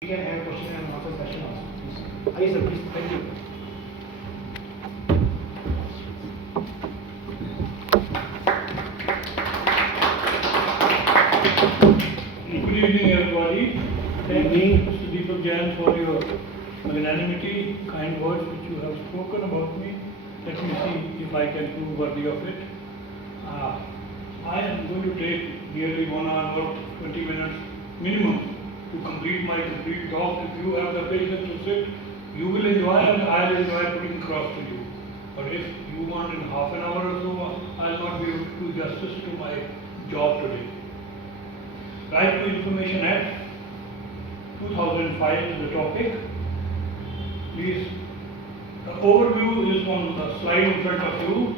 We can have question and answer session also, please. Aye, sir, please. Thank you. Good evening, everybody. Thank you, Mr. Deepak Jain, for your magnanimity, kind words which you have spoken about me. Let me see if I can prove worthy of it. I am going to take nearly 1 hour, 20 minutes minimum to complete my complete talk. If you have the patience to sit, you will enjoy and I will enjoy putting across to you. But if you want in half an hour or so, I will not be able to do justice to my job today. Right to Information Act 2005 is the topic. Please, the overview is on the slide in front of you.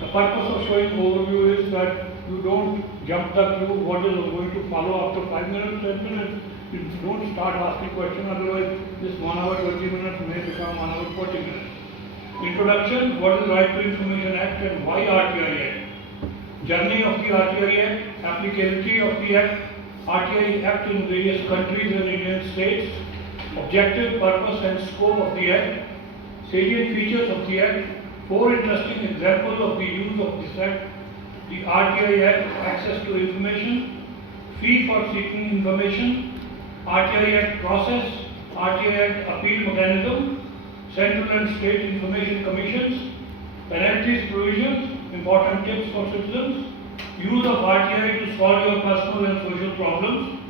The purpose of showing overview is that you don't jump the queue, what is going to follow after 5 minutes, 10 minutes. You don't start asking questions, otherwise this 1 hour, 20 minutes may become 1 hour, 40 minutes. Introduction, what is Right to Information Act and why RTI Act? Journey of the RTI Act, applicability of the Act, RTI Act in various countries and Indian states, objective, purpose and scope of the Act, salient features of the Act, 4 interesting examples of the use of this Act, the RTI Act, access to information, fee for seeking information, RTI Act process, RTI Act appeal mechanism, central and state information commissions, penalties provisions, important tips for citizens, use of RTI to solve your personal and social problems,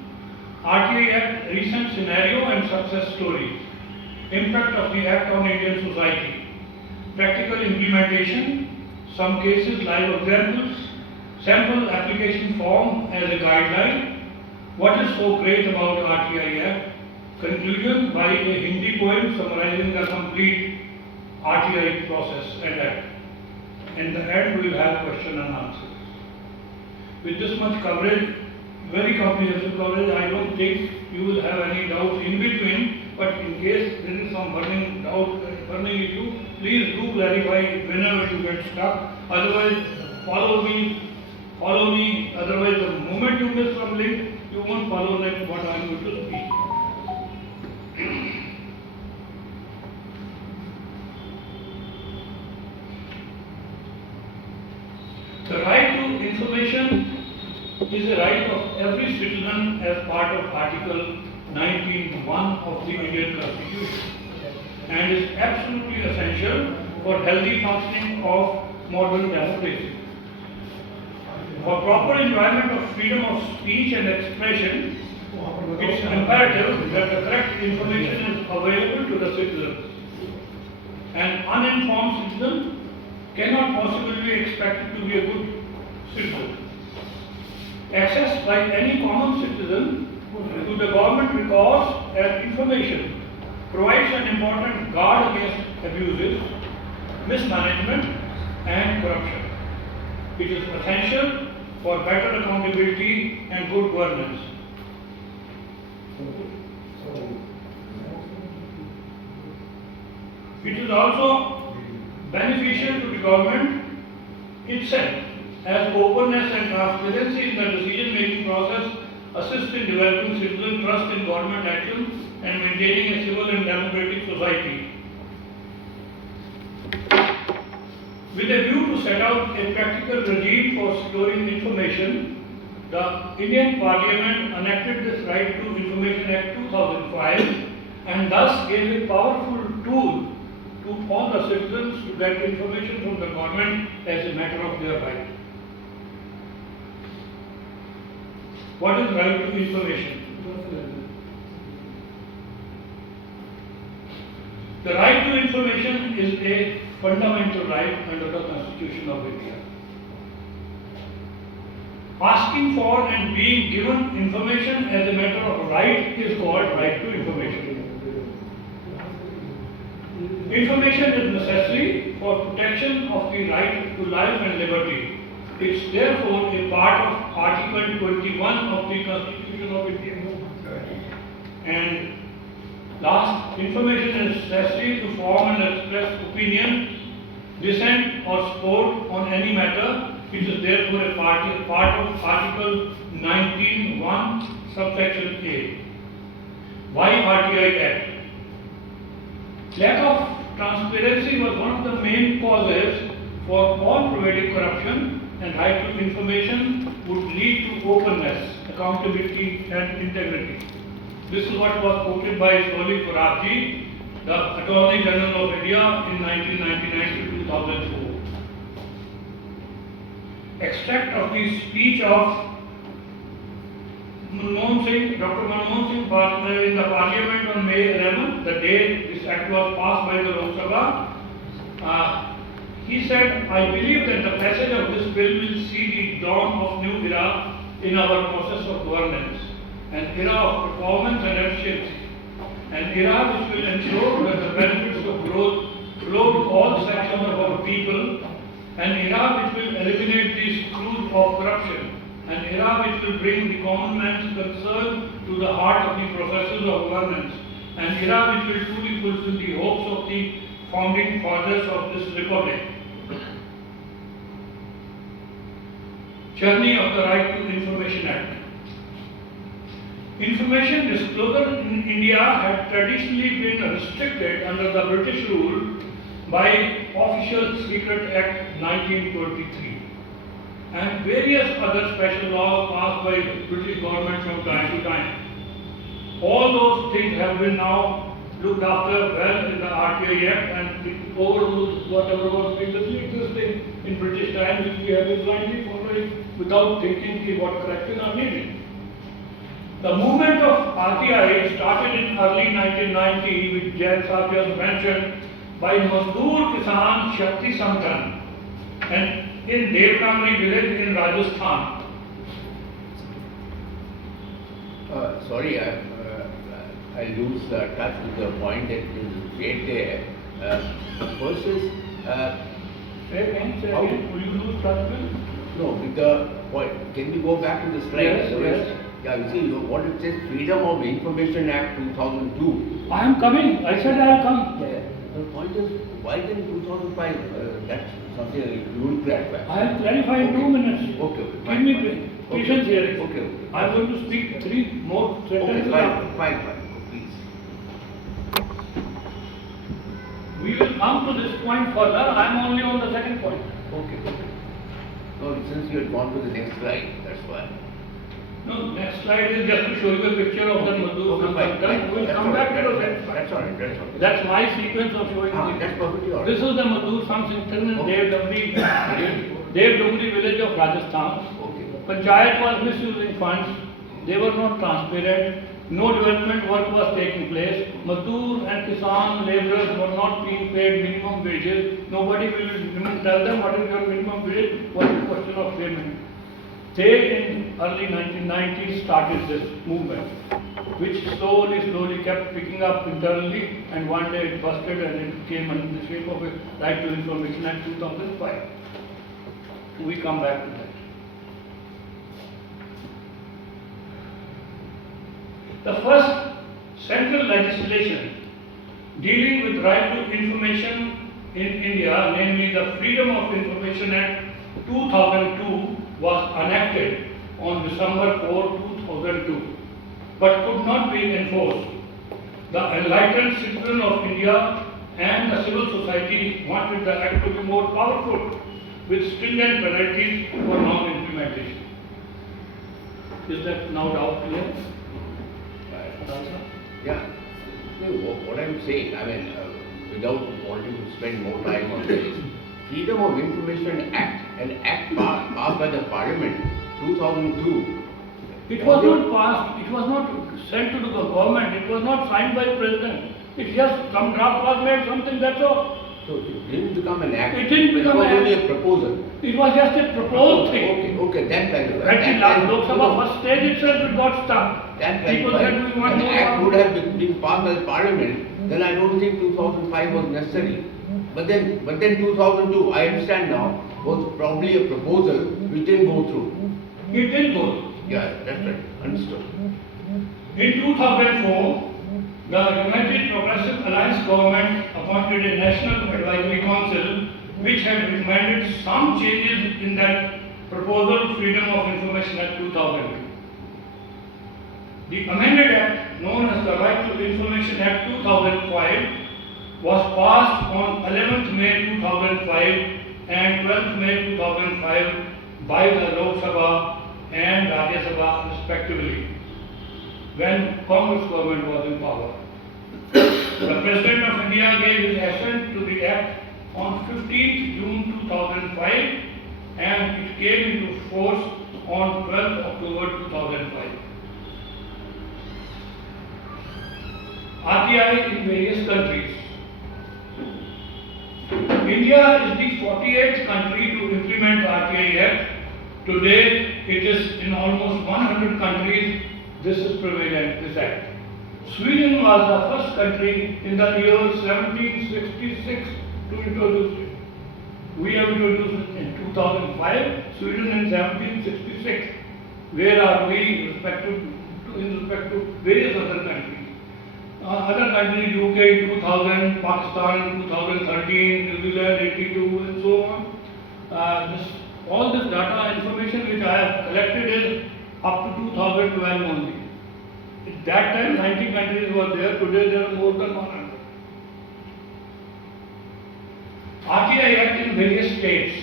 RTI Act recent scenario and success stories, impact of the Act on Indian society, practical implementation, some cases, live examples, sample application form as a guideline, what is so great about RTI Act, conclusion by a Hindi poem summarizing the complete RTI process and Act. In the end, we will have question and answers. With this much coverage, very comprehensive coverage, I don't think you will have any doubts in between, but in case there is some burning doubt, burning issue, please do clarify whenever you get stuck. Otherwise, follow me, otherwise the moment you miss some link, you won't follow next what I am going to speak. The right to information is a right of every citizen as part of Article 19(1) of the Indian Constitution and is absolutely essential for healthy functioning of modern democracy. For proper enjoyment of freedom of speech and expression, it is imperative that the correct information is available to the citizens. An uninformed citizen cannot possibly be expected to be a good citizen. Access by any common citizen to the government records and information provides an important guard against abuses, mismanagement and corruption. It is essential for better accountability and good governance. It is also beneficial to the government itself, as openness and transparency in the decision-making process assist in developing citizen trust in government action and maintaining a civil and democratic society. With a view to set out a practical regime for securing information, the Indian Parliament enacted this Right to Information Act 2005 and thus gave a powerful tool to all the citizens to get information from the government as a matter of their right. What is right to information? The right to information is a fundamental right under the Constitution of India. Asking for and being given information as a matter of right is called right to information. Information is necessary for protection of the right to life and liberty. It is therefore a part of Article 21 of the Constitution of India. And last, information is necessary to form and express opinion, dissent or support on any matter. It is therefore a part of Article 19(1) subsection A. Why RTI Act? Lack of transparency was one of the main causes for all pervading corruption, and right to information would lead to openness, accountability and integrity. This is what was quoted by Soli Farabji, the Attorney General of India in 1999 to 2004. Extract of the speech of Dr. Manmohan Singh in the Parliament on May 11, the day this act was passed by the Lok Sabha. He said, I believe that the passage of this bill will see the dawn of new era in our process of governance, an era of performance and efficiency, an era which will ensure that the benefits of growth flow to all sections of our people, an era which will eliminate the screws of corruption, an era which will bring the common man's concern to the heart of the processes of governance, an era which will truly fulfill the hopes of the founding fathers of this republic. Journey of the Right to Information Act. Information disclosure in India had traditionally been restricted under the British rule by Official Secret Act 1923 and various other special laws passed by the British government from time to time. All those things have been now looked after well in the RTI Act, and it overrules whatever was previously existing in British times, which we have been blindly following without thinking what corrections are needed. The movement of RTI started in early 1990 with Jain Sahib just mentioned by Mazdoor Kisan Shakti Sanghan and in Devkamri village in Rajasthan. Sorry, I lose touch with the point that is made there. First is, Will you lose touch with? no, with the point, can we go back to the slide? Yes. Yeah, you see, what it says, Freedom of Information Act 2002. I am coming. I said I will come. Yeah, the point is, why then 2005? That's something you will clarify. I will clarify in 2 minutes. Okay. Give me patience here. Okay. I am going to speak 3 more sentences. Okay, fine, please. We will come to this point further. I am only on the second point. Okay. No, since you had gone to the next slide, that's why. No, next slide is just to show you a picture of the Mazdoor Sanghan. We will come back to the next slide. That's all right. That's my sequence of showing you. That's perfectly all right. This is the Mazdoor Sanghan in Dev Dungri village of Rajasthan. Okay. Panchayat was misusing funds. They were not transparent. No development work was taking place. Mazdoor and Kisan laborers were not being paid minimum wages. Nobody will even tell them what is your minimum wage, what is the question of payment. They in early 1990s started this movement, which slowly kept picking up internally, and one day it busted and it came in the shape of a Right to Information Act 2005. We come back to that. The first central legislation dealing with right to information in India, namely the Freedom of Information Act 2002, was enacted on December 4, 2002, but could not be enforced. The enlightened citizen of India and the civil society wanted the act to be more powerful, with stringent penalties for non-implementation. Is that now doubt clear? Yeah. What I'm saying, I mean, without wanting to spend more time on this, Freedom of Information Act, an act passed by the Parliament 2002. It was not passed, it was not sent to the government, it was not signed by the president. It just, some draft was made, something, that's all. So it didn't become an act. It didn't become an act. It was only a proposal. It was just a proposed thing. Okay, that kind of. At the Lok Sabha first stage itself, it got stuck. That People said we want an act would more. have been passed by the Parliament, then I don't think 2005 was necessary. But then 2002, I understand now, was probably a proposal which didn't go through. It didn't go through. Yeah, that's right. Understood. In 2004, the United Progressive Alliance government appointed a National Advisory Council which had recommended some changes in that proposal Freedom of Information Act 2000. The amended Act known as the Right to Information Act 2005, was passed on 11th May 2005 and 12th May 2005 by the Lok Sabha and Rajya Sabha respectively, when Congress government was in power. The President of India gave his assent to the Act on 15th June 2005 and it came into force on 12th October 2005. RTI in various countries. India is the 48th country to implement RTI Act. Today it is in almost 100 countries. This is prevalent, this act. Sweden was the first country in the year 1766 to introduce it. We have introduced it in 2005, Sweden in 1766. Where are we in respect to various other countries? Other countries, UK in 2000, Pakistan in 2013, New Zealand 82 and so on. All this data information which I have collected is up to 2012 only. At that time 90 countries were there, today there are more than 100. RTI Act in various states.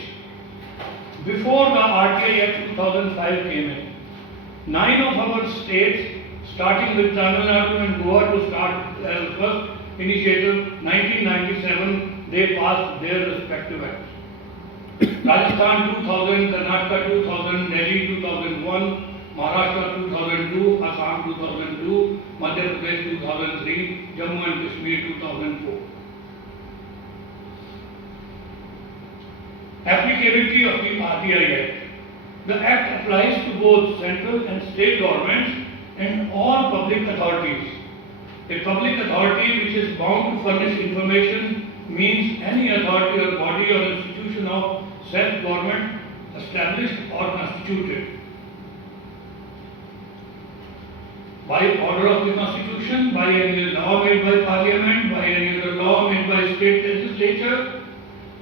Before the RTI Act 2005 came in, 9 of our states, starting with Tamil Nadu and Goa to start as first initiative, 1997, they passed their respective acts. Rajasthan 2000, Karnataka 2000, Delhi 2001, Maharashtra 2002, Assam 2002, Madhya Pradesh 2003, Jammu and Kashmir 2004. Applicability of the RTI Act. The Act applies to both central and state governments and all public authorities. A public authority which is bound to furnish information means any authority or body or institution of self-government established or constituted by order of the Constitution, by any law made by Parliament, by any other law made by state legislature,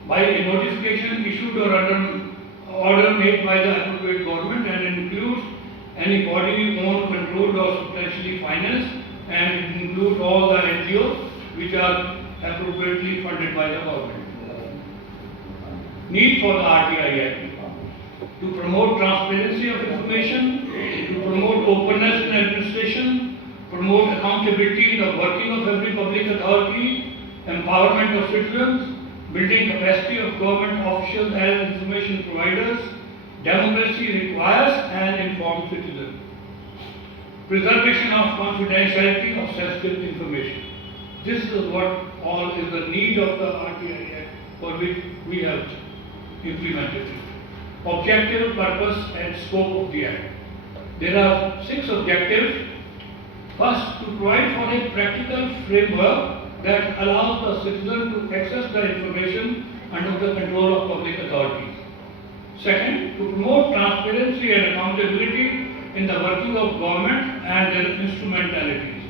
by a notification issued or under order made by the appropriate government, and includes any body owned, controlled or substantially financed, and it includes all the NGOs which are appropriately funded by the government. Need for the RTI Act. To promote transparency of information, to promote openness in administration, promote accountability in the working of every public authority, empowerment of citizens, building capacity of government officials as information providers. Democracy requires an informed citizen. Preservation of confidentiality of sensitive information. This is what all is the need of the RTI Act, for which we have implemented it. Objective, purpose and scope of the Act. There are 6 objectives. First, to provide for a practical framework that allows the citizen to access the information under the control of public authorities. Second, to promote transparency and accountability in the working of government and their instrumentalities.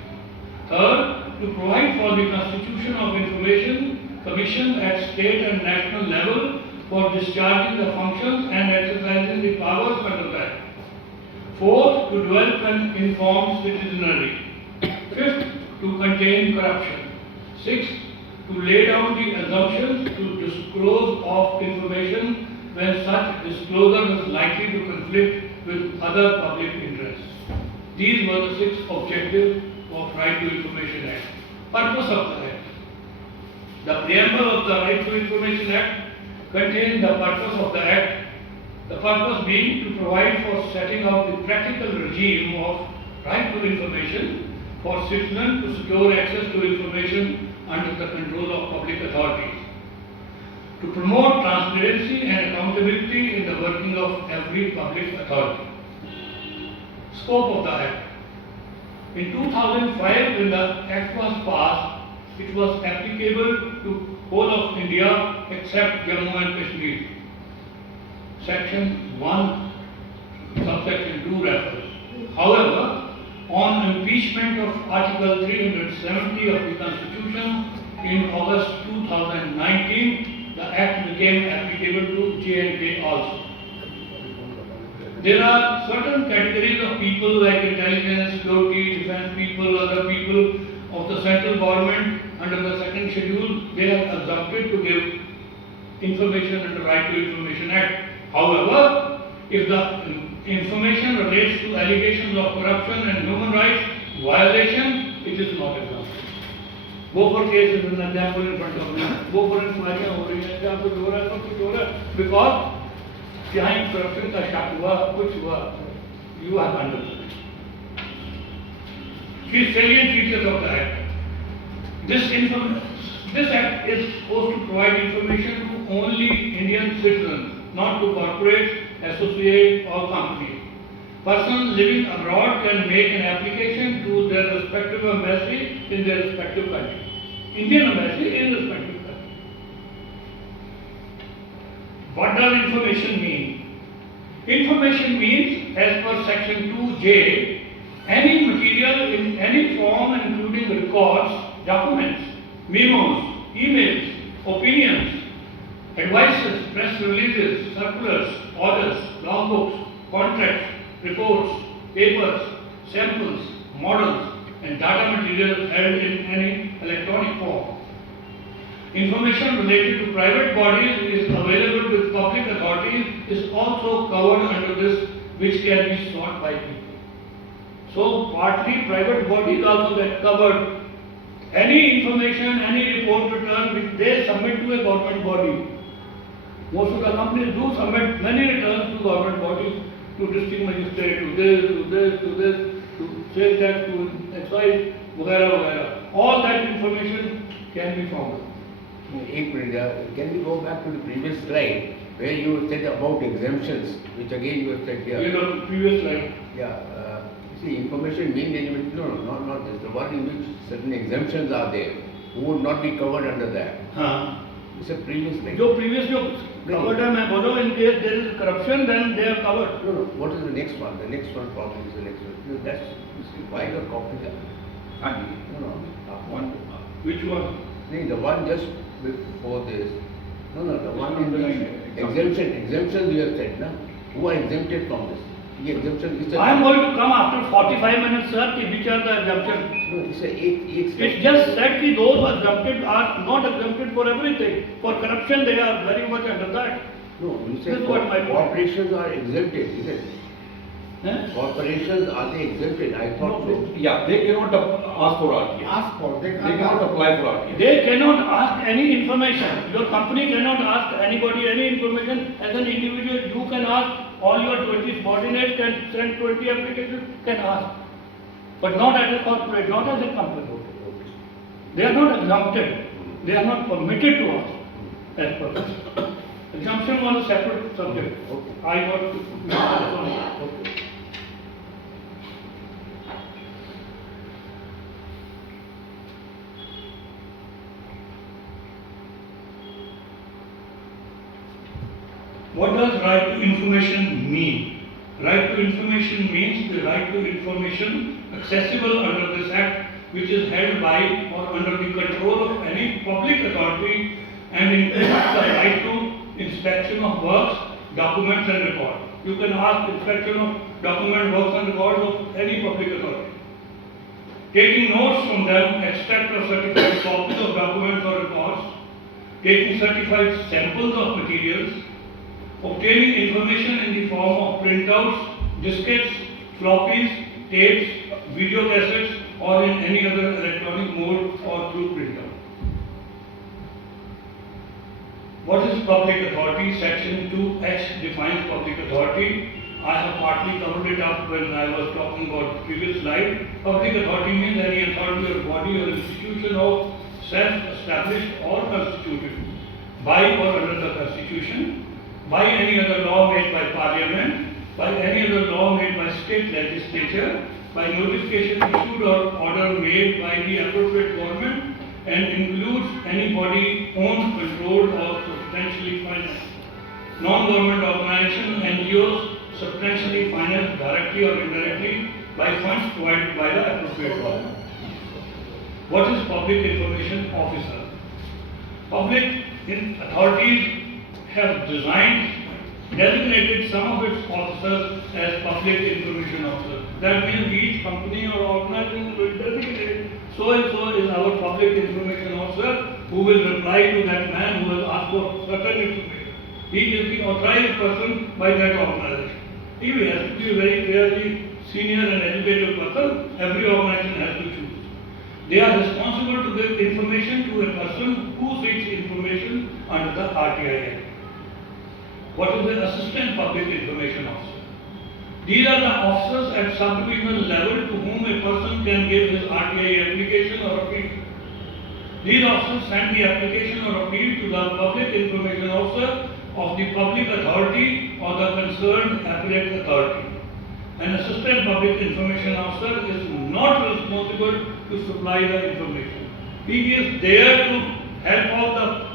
Third, to provide for the constitution of information commission at state and national level for discharging the functions and exercising the powers under the Act. Fourth, to develop an informed citizenry. Fifth, to contain corruption. Sixth, to lay down the assumptions to disclose of information when such disclosure is likely to conflict with other public interests. These were the 6 objectives of Right to Information Act. Purpose of the Act. The preamble of the Right to Information Act contains the purpose of the Act, the purpose being to provide for setting out the practical regime of right to information for citizens to secure access to information under the control of public authorities, to promote transparency and accountability in the working of every public authority. Scope of the Act. In 2005, when the Act was passed, it was applicable to whole of India except Jammu and Kashmir. Section 1, subsection 2 refers. However, on impeachment of Article 370 of the Constitution in August 2019, the Act became applicable to J&K also. There are certain categories of people like intelligence, security, defense people, other people of the central government under the second schedule, they are exempted to give information under Right to Information Act. However, if the information relates to allegations of corruption and human rights violation, it is not exempt. Go for case is an example in front of me. Go for inquiry हो रही है, जहाँ कुछ हो रहा है तो कुछ हो रहा है, because जहाँ corruption का शक हुआ, कुछ हुआ, you are under it. Key salient features of the act. This act is supposed to provide information to only Indian citizens, not to corporates, associates or companies. Persons living abroad can make an application to their respective embassy in their respective country. Indian embassy in respective country. What does information mean? Information means, as per section 2J, any material in any form including records, documents, memos, emails, opinions, advices, press releases, circulars, orders, logbooks, contracts, reports, papers, samples, models, and data material held in any electronic form. Information related to private bodies is available with public authorities is also covered under this, which can be sought by people. So, partly private bodies also get covered. Any information, any report return which they submit to a government body. Most of the companies do submit many returns to government bodies, to district magistrate, to this, to sales tax, to excise, वगैरह. All that information can be found. एक minute, can we go back to the previous slide where you said about exemptions, which again you have said here. You know, previous slide. Yeah, see, information means management, no, not this, the one in which certain exemptions are there, who would not be covered under that. हाँ. It's a previous slide. जो previous जो covered है, मैं बोलो, in case there is corruption, then they are covered. No, what is the next one? The next one probably is the next one. No, that's, why the copy? No, one. Which one? No, the one just before this. No, the one in the exemptions you have said, no? Who are exempted from this? The exemption is I am going to come after 45 minutes, sir, which are the exemptions. No, it's a eight. It just said that those who are exempted are not exempted for everything. For corruption, they are very much under that. No, you This said is what my point. corporations are exempted, is it? Eh? Corporations, are they exempted? I thought so. Yeah, they cannot ask for RTI. Ask for, they They can't cannot ask. apply for RTI. They cannot ask any information. Your company cannot ask anybody any information. As an individual, you can ask. All your 20 subordinates can send 20 applications, can ask. But not as a corporate, not as a company. They are not exempted. They are not permitted to ask. As per this. Exemption was a separate subject. I got to okay. What does right to information mean? Right to information means the right to information accessible under this act, which is held by or under the control of any public authority and includes the right to inspection of works, documents and records. You can ask inspection of document, works and records of any public authority. Taking notes from them, extract or certified copies of documents or records, taking certified samples of materials, obtaining information in the form of printouts, diskettes, floppies, tapes, video cassettes, or in any other electronic mode or through printout. What is public authority? Section 2H defines public authority. I have partly covered it up when I was talking about the previous slide. Public authority means any authority or body or institution of self-established or constituted by or under the Constitution, by any other law made by Parliament, by any other law made by state legislature, by notification issued or order made by the appropriate government, and includes any body owned, controlled or substantially financed. Non-government organizations, NGOs, substantially financed directly or indirectly by funds provided by the appropriate government. What is public information officer? Public authorities have designed designated some of its officers as public information officers. That means each company or organization will designate so and so is our public information officer who will reply to that man who has asked for certain information. He is the authorized person by that organization. He has to be a very clearly senior and educated person. Every organization has to choose. They are responsible to give information to a person who seeks information under the RTI Act. What is the assistant public information officer? These are the officers at sub-divisional level to whom a person can give his RTI application or appeal. These officers send the application or appeal to the public information officer of the public authority or the concerned appellate authority. An assistant public information officer is not responsible to supply the information. He is there to help out the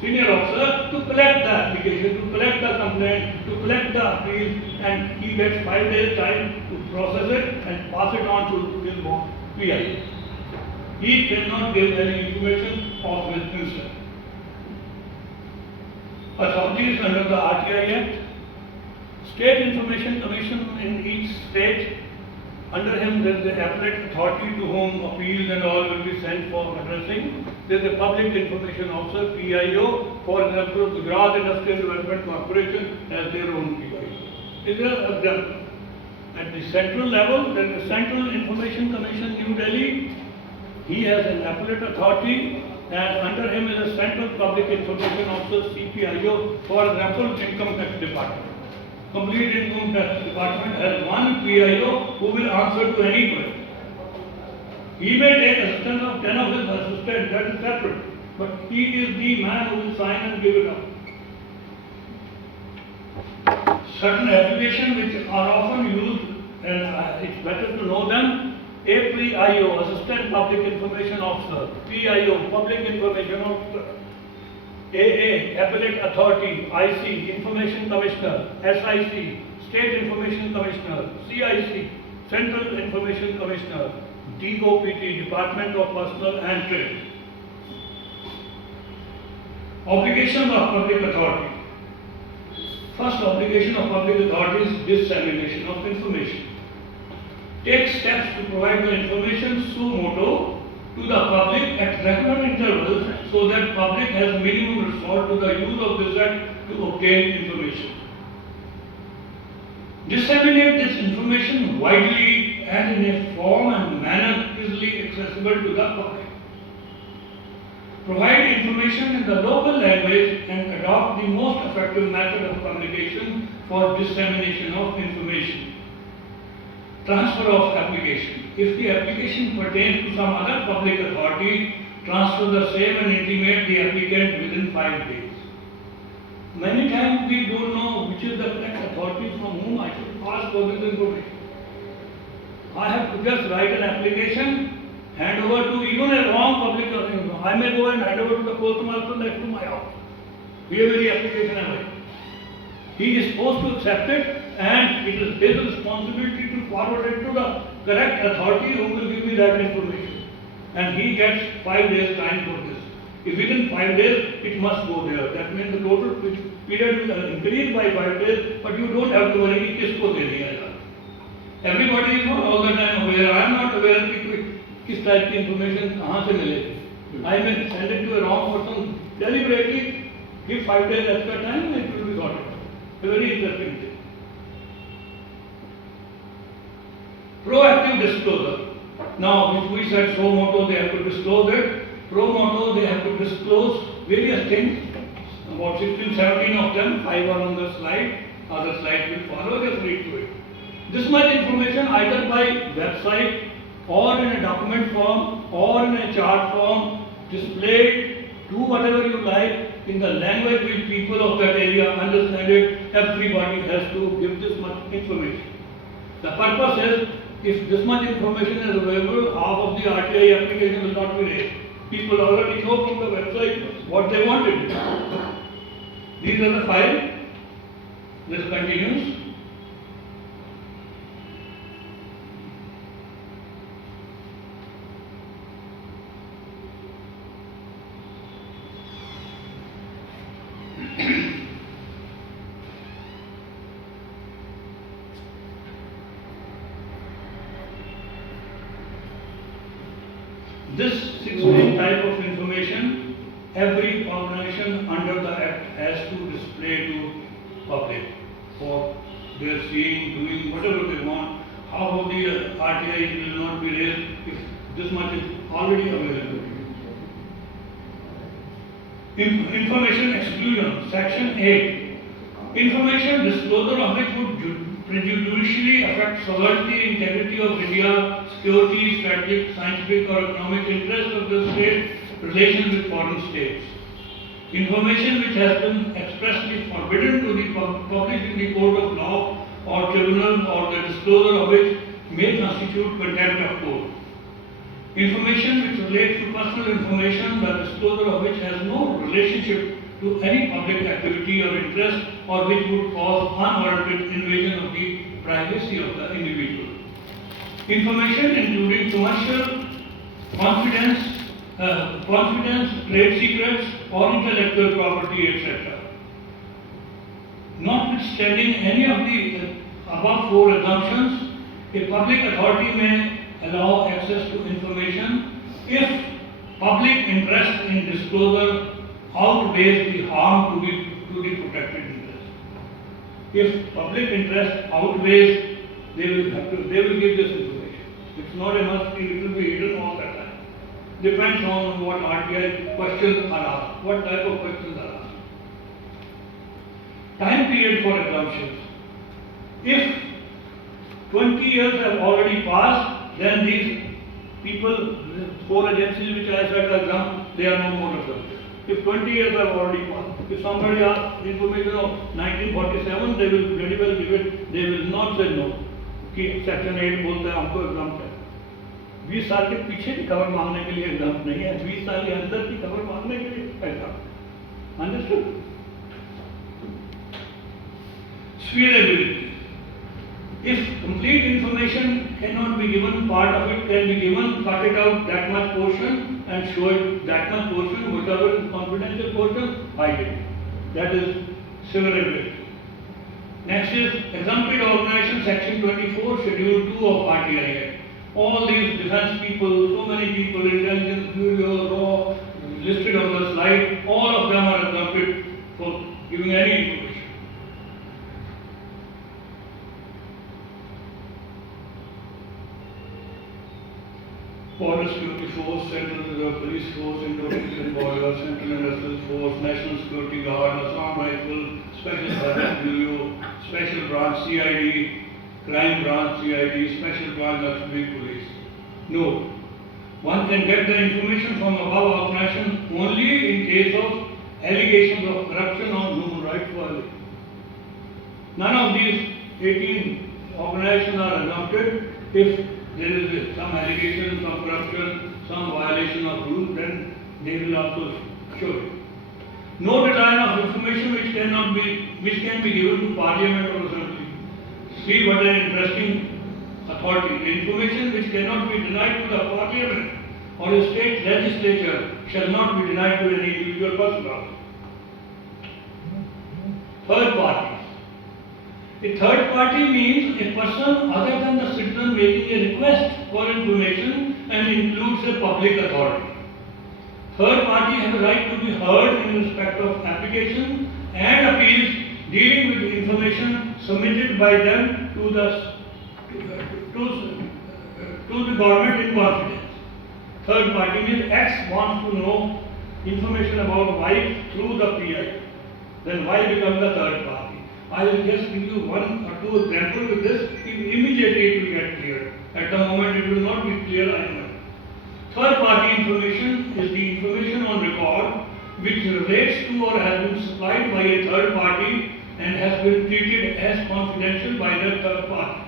senior officer to collect the application, to collect the complaint, to collect the appeal, and he gets 5 days time to process it and pass it on to his PI. He cannot give any information of himself. Authorities under the RTI Act, State Information Commission in each state, under him there is the appellate authority to whom appeals and all will be sent for addressing. There is a public information officer, PIO, for example, the Gujarat Industrial Development Corporation has their own PIO. Is an example. At the central level, there is the Central Information Commission, New Delhi. He has an appellate authority, and under him is a Central Public Information Officer, CPIO, for example, Income Tax Department. Complete Income Tax Department has one PIO who will answer to any question. He may take assistance of 10 of his assistants, that is separate, but he is the man who will sign and give it up. Certain applications which are often used, and it's better to know them. APIO, Assistant Public Information Officer, PIO, Public Information Officer, AA, Appellate Authority, IC, Information Commissioner, SIC, State Information Commissioner, CIC, Central Information Commissioner, DOPT, Department of Personnel and Trade. Obligation of public authority. First obligation of public authority is dissemination of information. Take steps to provide the information suo motu to the public at regular intervals so that public has minimum resort to the use of this act to obtain information. Disseminate this information widely and in a form and manner easily accessible to the public. Provide information in the local language and adopt the most effective method of communication for dissemination of information. Transfer of application. If the application pertains to some other public authority, transfer the same and intimate the applicant within 5 days. Many times we don't know which is the correct authority from whom I should ask for this information. I have to just write an application, hand over to even a wrong public authority. I may go and hand over to the postmaster next to my house. Here is the application I write. He is supposed to accept it, and it is his responsibility to forward it to the correct authority who will give me that information. And he gets 5 days time for this. If within 5 days, it must go there. That means the total period will increase by 5 days, but you don't have to worry kisko deni hai. Everybody is not all the time aware. I am not aware कि किस type की information कहाँ से मिलेगी. I may send it to a wrong person deliberately, give 5 days extra time, and it will be sorted. A very interesting thing. Proactive disclosure. Now, if we said so moto, they have to disclose it. Pro moto, they have to disclose various things. About 16, 17 of them, 5 are on the slide. Other slides will follow, just read through it. This much information either by website or in a document form or in a chart form, displayed, do whatever you like in the language which people of that area understand it. Everybody has to give this much information. The purpose is, if this much information is available, half of the RTI application will not be raised. People already know from the website what they wanted. These are the 5. This continues. This 16 type of information, every organization under the Act has to display to public for their seeing, doing whatever they want. How the RTI will not be raised if this much is already available. Information exclusion, section 8. Information disclosure of which would prejudicially affect sovereignty, integrity of India, security, strategic, scientific or economic interest of the state, relations with foreign states. Information which has been expressly forbidden to be published in the court of law or tribunal or the disclosure of which may constitute contempt of court. Information which relates to personal information, the disclosure of which has no relationship to any public activity or interest or which would cause unwarranted invasion of the privacy of the individual. Information including commercial, confidence, trade secrets or intellectual property, etc. Notwithstanding any of the above four assumptions, a public authority may allow access to information if public interest in disclosure outweighs the harm to the protected interest. If public interest outweighs, they will give this information. It's not a must, it will be hidden all the time. Depends on what RTI questions are asked, what type of questions are asked. Time period for exemptions. If 20 years have already passed, then these people, four agencies which I said are exempt, they are no more exempt. If 20 years have already passed, if somebody asks information of 1947, they will very well give it, they will not say no. कि section 8 बोलता है हमको exempt है 20 साल के पीछे की खबर मांगने के लिए एग्जाम्प्ट नहीं है 20 साल के अंदर की खबर मांगने के लिए exempt understood Sphereability. If complete information cannot be given, part of it can be given, cut it out that much portion and show it that much portion, whatever is confidential portion, hide it. That is sphereability. Next is exempted organization, section 24, schedule 2 of RTI Act. All these defense people, so many people, intelligence bureau, law, listed on the slide, all of them are exempted for giving any information. Border Security Force, Central Reserve Police Force, Indo-Pacific Border, Central Industrial Force, National Security Guard, Assam Rifle, Special Service Bureau, Special Branch CID, Crime Branch CID, Special Branch Luxembourg Police. Note: one can get the information from above organization only in case of allegations of corruption or human rights violation. None of these 18 organizations are exempted if there is some allegations of corruption, some violation of rules, then they will also show it. No deadline of information which can be given to Parliament or Assembly. See what an interesting authority. The information which cannot be denied to the Parliament or a state legislature shall not be denied to any individual person. Third party. A third party means a person other than the citizen making a request for information and includes a public authority. Third party has a right to be heard in respect of applications and appeals dealing with the information submitted by them to the government in confidence. Third party means X wants to know information about Y through the PI. Then Y becomes the third party. I will just give you one or two examples with this. Immediately it will get clear. At the moment it will not be clear, I know. Third party information is the information on record which relates to or has been supplied by a third party and has been treated as confidential by the third party.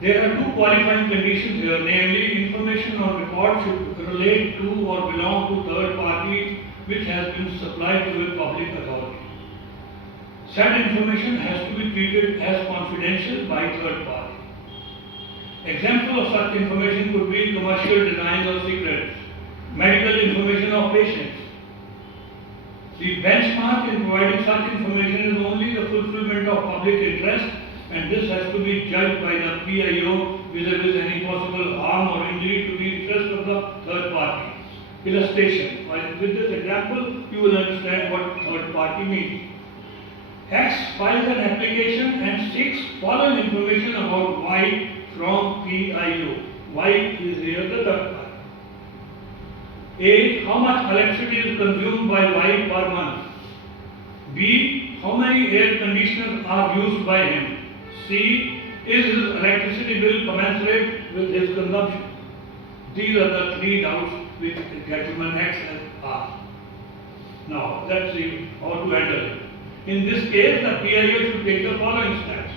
There are two qualifying conditions here, namely information on record should relate to or belong to third party which has been supplied to a public authority. Said information has to be treated as confidential by third party. Example of such information could be commercial designs or secrets, medical information of patients. The benchmark in providing such information is only the fulfillment of public interest, and this has to be judged by the PIO vis-a-vis any possible harm or injury to the interest of the illustration. With this example, you will understand what third party means. X files an application and seeks following information about Y from PIO. Y is here the third party. A. How much electricity is consumed by Y per month? B. How many air conditioners are used by him? C. Is his electricity bill commensurate with his consumption? These are the three doubts which gentleman X has asked. Now, let's see how to handle it. In this case, the PIO should take the following steps.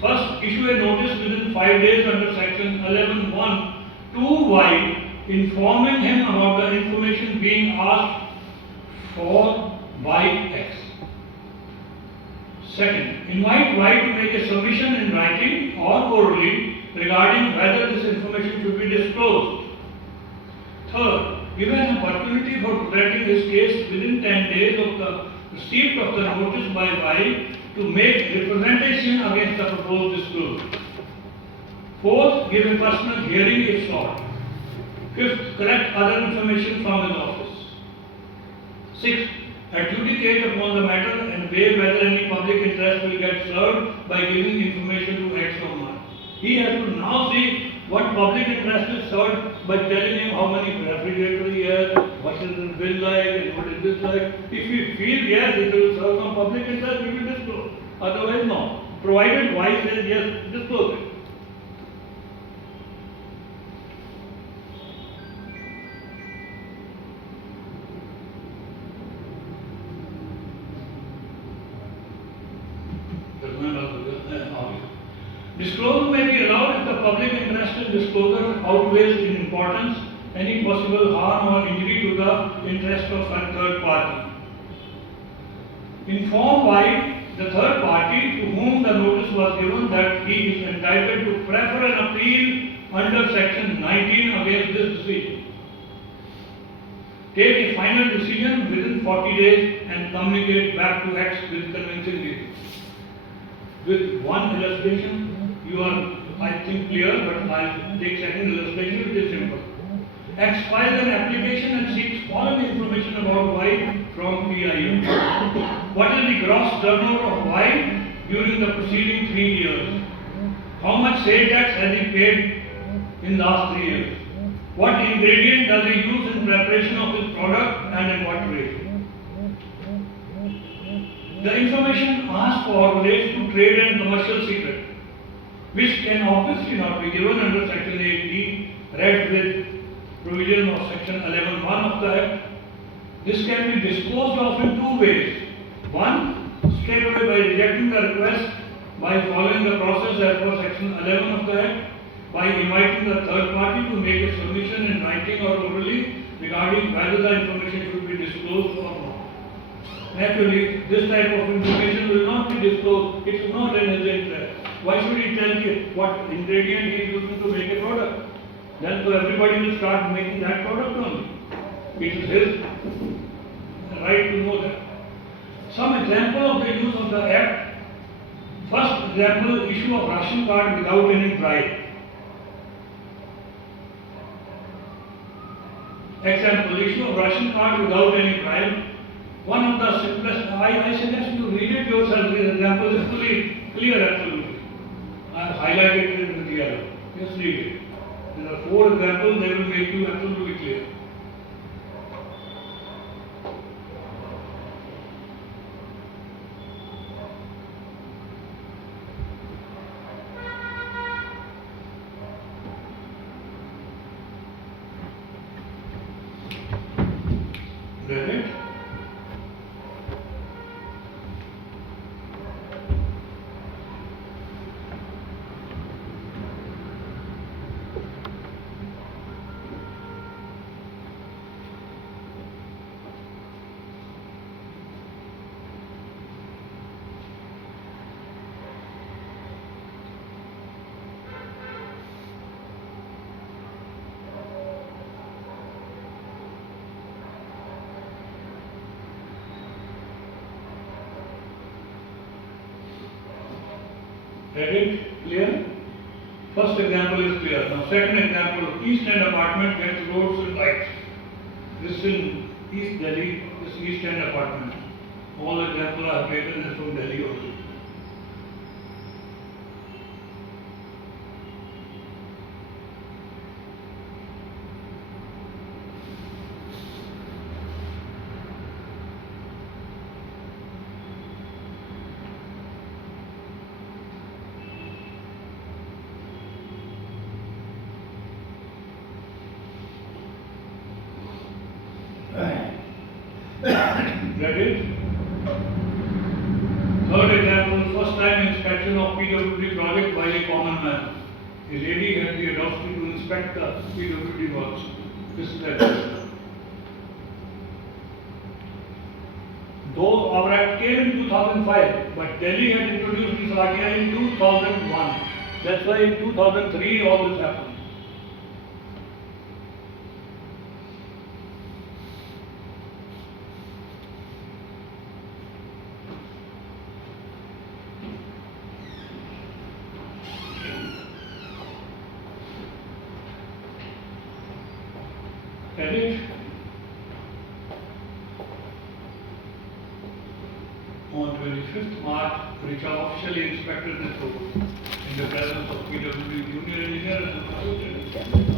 First, issue a notice within 5 days under section 11(1) to Y, informing him about the information being asked for by X. Second, invite Y to make a submission in writing or orally regarding whether this information should be disclosed. Third, give an opportunity for presenting his case within 10 days of the receipt of the notice by Y to make representation against the proposed disclosure. Fourth, give a personal hearing if sought. Fifth, collect other information from his office. Sixth, adjudicate upon the matter and weigh whether any public interest will get served by giving information to X or not. He has to now see what public interest is served by telling him how many refrigerators he has, what is his bill like, and what is this like. If we feel yes, it will serve some public interest, we will disclose. Otherwise, no. Provided Y says yes, disclose it. Disclosure may be allowed if the public interest in disclosure outweighs in importance any possible harm or injury to the interest of a third party. Inform Y, the third party to whom the notice was given, that he is entitled to prefer an appeal under section 19 against this decision. Take a final decision within 40 days and communicate back to X with convincing reasons. With one illustration, you are, I think, clear, but I'll take second illustration, which is simple. X files an application and seeks following information about Y from PIO. What is the gross turnover of Y during the preceding 3 years? How much sale tax has he paid in last 3 years? What ingredient does he use in preparation of his product and in what ratio? The information asked for relates to trade and commercial secret, which can obviously not be given under section 8D, read with provision of section 11(1) of the Act. This can be disposed of in two ways. One, straight away by rejecting the request by following the process as per section 11 of the Act, by inviting the third party to make a submission in writing or orally regarding whether the information should be disclosed or not. Naturally, this type of information will not be disclosed. It is not in his interest. Why should he tell you what ingredient he is using to make a product? Then so everybody will start making that product only. It is his right to know that. Some example of the use of the Act. First example, issue of ration card without any bribe. Example, issue of ration card without any bribe. One of the simplest, I suggest you read it yourself. This example is fully clear, absolutely. I have highlighted it with yellow. Just read it. There are 4 examples, they will make you absolutely clear. Read it? Read it? Clear? First example is clear. Now second example, East End apartment gets roads and lights. East Delhi, this East End apartment. All examples I have taken is from Delhi only. That is, third example, first time inspection of PWD project by a common man. A lady had the audacity to inspect the PWD works. This is that. Though our act came in 2005, but Delhi had introduced this RTI in 2001. That's why in 2003 all this happened. Edit. On 25th March, Richa officially inspected this road in the presence of PWD junior engineer and associate engineer.